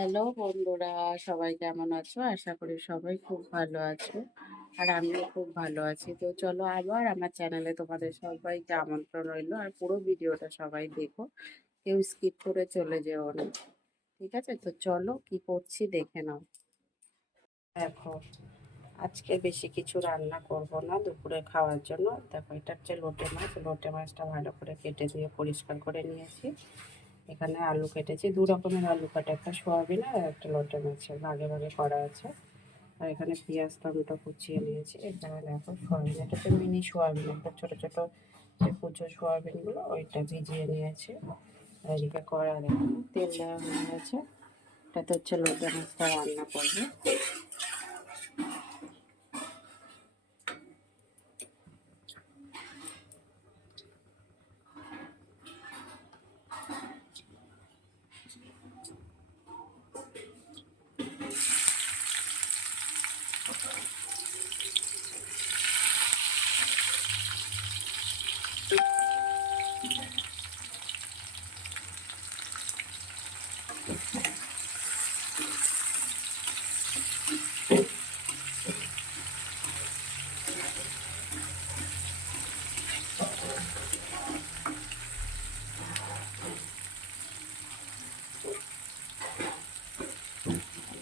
Hello বন্ধুরা, সবাই কেমন আছো? আশা করি সবাই খুব ভালো আছো। আর আমিও খুব ভালো আছি। তো চলো আবার আমার চ্যানেলে তোমাদের সবাইকে আমন্ত্রণ রইলো। আর পুরো ভিডিওটা সবাই দেখো। কেউ স্কিপ করে চলে যেও না। ঠিক আছে? তো চলো কি করছি দেখে নাও। দেখো, আজকে বেশি কিছু রান্না করব না দুপুরে খাওয়ার জন্য। দেখো, এটা হচ্ছে লোটে মাছ। লোটে মাছটা ভালো করে কেটে দিয়ে পরিষ্কার করে নিয়েছি। এখানে আলু কেটেছি, দু রকমের আলু কাটা, একটা সোয়াবিন আর একটা লোটে মাছের ভাগে ভাগে করা আছে। আর এখানে পেঁয়াজ টমেটো কুচিয়ে নিয়েছি। এখানে দেখো সোয়াবিন, এটা হচ্ছে মিনি সোয়াবিন, একটা ছোটো ছোটো যে কুচো সোয়াবিনগুলো ওইটা ভিজিয়ে নিয়েছি। আর এদিকে কড়া দেখো তেল দেওয়া হয়ে গেছে। এটাতে হচ্ছে লোটে মাছটা রান্না করবো।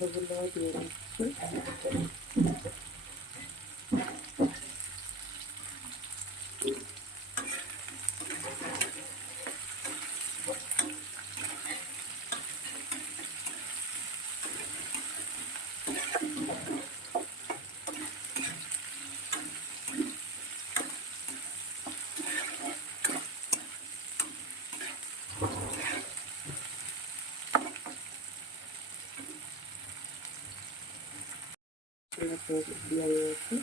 আলুগুলো দিয়ে দিচ্ছি। দিয়ে নিয়েছি।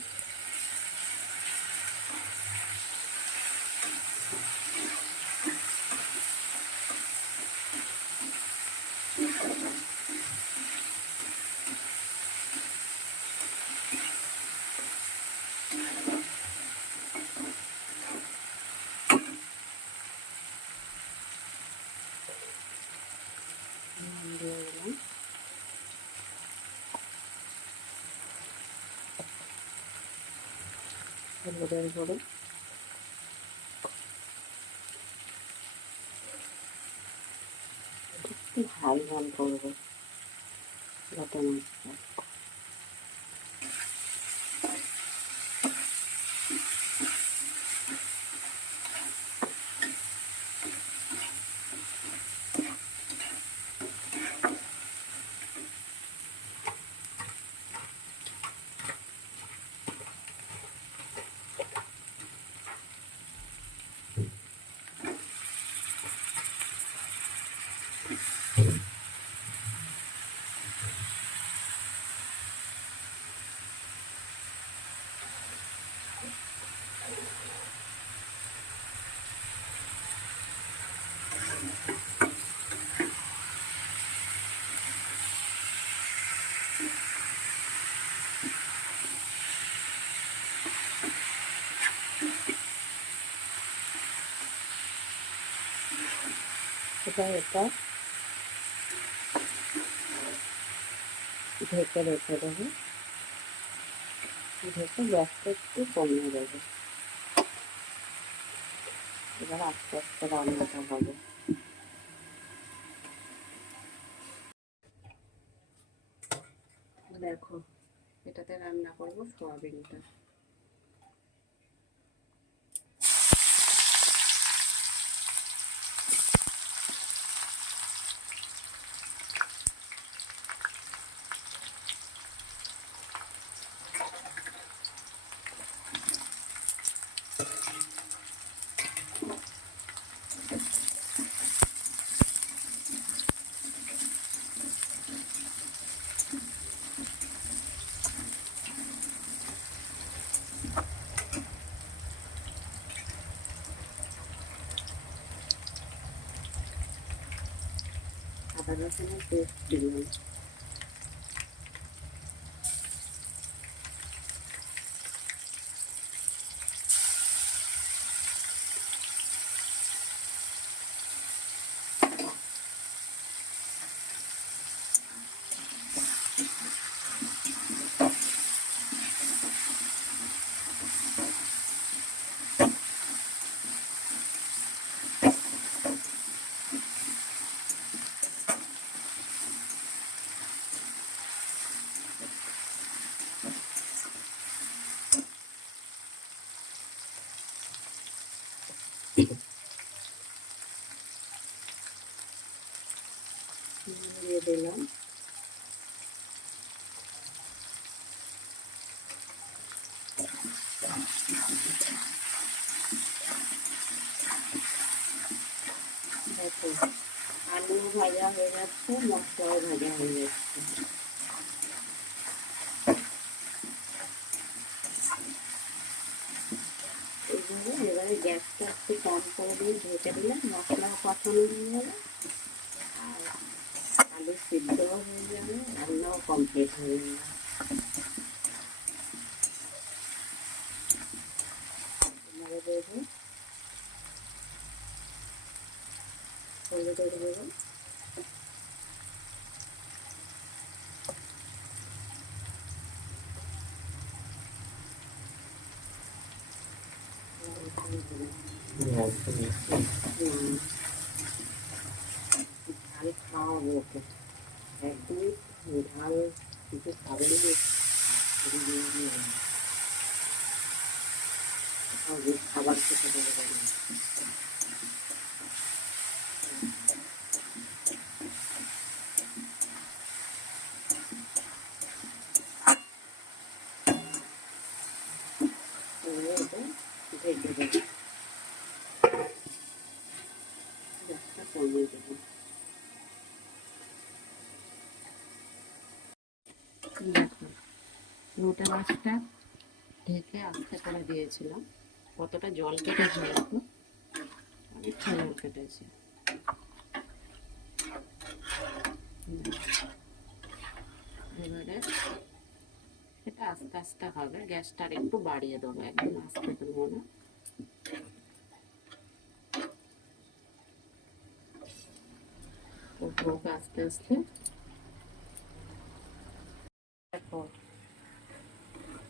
দিয়ে দিলাম হলুদের গুঁড়ো, একটু ঝাল ঝাল করবো লোটে মাছটা। এটা ঢেকে রেখে দেবো। ঢেকে গ্যাসটা একটু কমিয়ে দেবো। এবার আস্তে আস্তে রান্নাটা হবে। দেখো, এটাতে রান্না করবো সোয়াবিনটা। আদা রসুনের পেস্ট দিলাম। দিয়ে দিলাম। দেখো আলু ভাজা হয়ে যাচ্ছে, মশলাও ভাজা হয়ে যাচ্ছে। এইভাবে এবারে গ্যাসটা একটু কম করে দিয়ে ঢেকে দিলে মশলা কষানো হয়ে যাবে, আর আলু সিদ্ধও হয়ে যাবে, রান্নাও কমপ্লিট হয়ে যাবে। এবারে দেবো হলুদের গুঁড়ো, ঝাল খাওয়াবো ওকে, একদমই ঝাল কিছু খাবে না, খাবার খেতে পারবে না। ঢেকে দেবো, গ্যাসটা কমিয়ে দেবো। দেখো লোটে মাছটা ঢেকে আস্তে করে দিয়েছিলাম, কতটা জল কেটেছে দেখো, অনেকটা জল কেটেছে। এবারে এটা আস্তে আস্তে হবে, গ্যাসটা আর একটু বাড়িয়ে দেবো, একদম আস্তে দেবো না। হোক আস্তে আস্তে। দেখো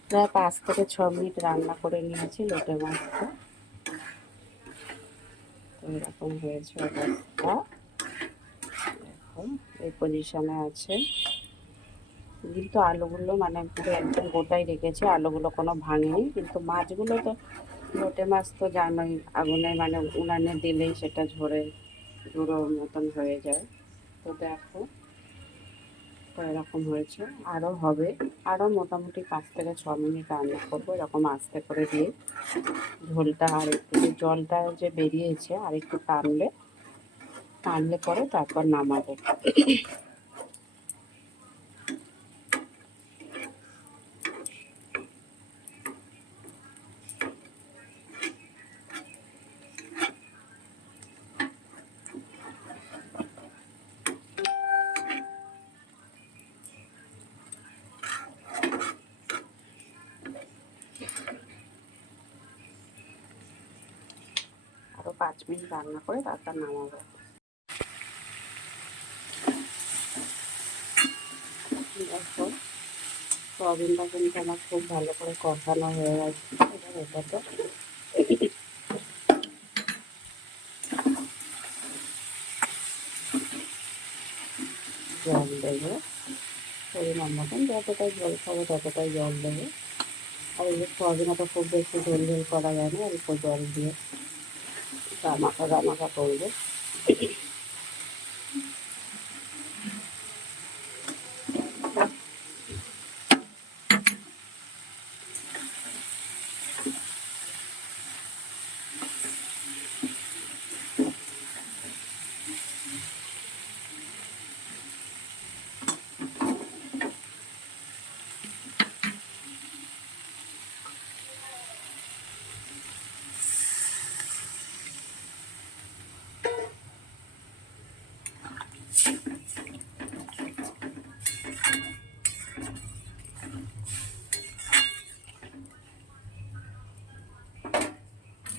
প্রায় 5 থেকে 6 মিনিট রান্না করে নিয়েছি লোটে মাছটা, তো এরকম হয়েছে অবস্থা। দেখো এই পজিশনে আছে, কিন্তু আলুগুলো মানে পুরো একদম গোটাই রেখেছি, আলুগুলো কোনো ভাঙেনি, কিন্তু মাছগুলো তো লোটে মাছ তো জানোই আগুনে মানে উনানে দিলেই সেটা ঝরে ঝুড়োর মতন হয়ে যায়। তো দেখো তো এরকম হয়েছে, আরও হবে, আরও মোটামুটি 5 থেকে 6 মিনিট রান্না করবো এরকম আস্তে করে দিয়ে। ঝোলটা আর একটু জলটা যে বেরিয়েছে আর একটু টানলে টানলে পরে তারপর নামাবো। আরও 5 মিনিট রান্না করে তারপর নামাবো। দেখো সয়াবিনটা কিন্তু আমার খুব ভালো করে কষানো হয়ে গেছে, এবার এটাতে জল দেবো পরিমাণ মতন, যতটাই জল খাবো ততটাই জল দেবো। আর এই যে সয়াবিনটা তো খুব বেশি ঝোল ঝোল করা যায় না, অল্প জল দিয়ে গামাখা গামাখা করবো।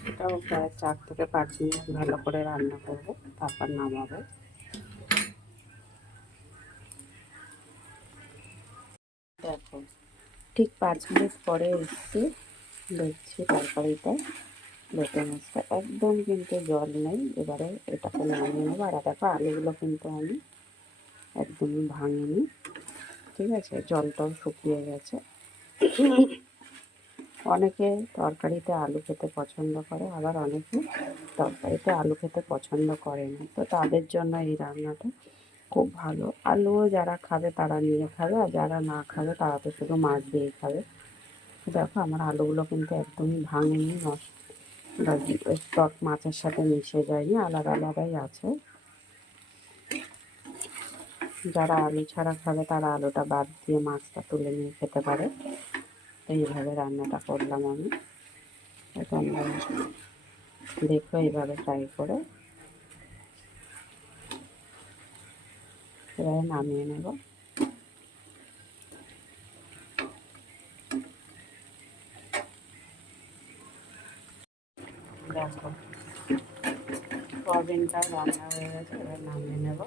এটাও প্রায় 4 থেকে 5 মিনিট ভালো করে রান্না করবো, তারপর নামাবো। দেখো ঠিক 5 মিনিট পরে একটু দেখছি তরকারিটা, লোটে মাছটা একদম কিন্তু জল নেই। এবারে এটাকে নামিয়ে নেবো। আর দেখো আলুগুলো কিন্তু আমি একদমই ভাঙিনি, ঠিক আছে, জলটাও শুকিয়ে গেছে। অনেকে তরকারিতে আলু খেতে পছন্দ করে, আবার অনেকে তরকারিতে আলু খেতে পছন্দ করে না, তো তাদের জন্য এই রান্নাটা। খুব ভালো। আলুও যারা খাবে তারা নিয়ে খাবে, আর যারা না খাবে তারা তো শুধু মাছ দিয়েই খাবে। দেখো আমার আলুগুলো কিন্তু একদমই ভাঙেনি, নষ্ট টক মাছের সাথে মিশে যায়নি, আলাদা আলাদাই আছে। যারা আলু ছাড়া খাবে তারা আলুটা বাদ দিয়ে মাছটা তুলে নিয়ে খেতে পারে। এইভাবে রান্নাটা করলাম আমি। তোমরা দেখো এইভাবে ট্রাই করে। এবারে নামিয়ে নেব। দেখো সয়াবিনটা রান্না হয়ে গেছে, এবার নামিয়ে নেব।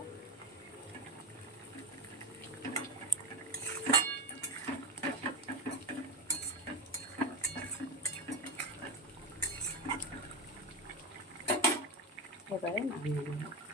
এবারে নামিয়ে নেব।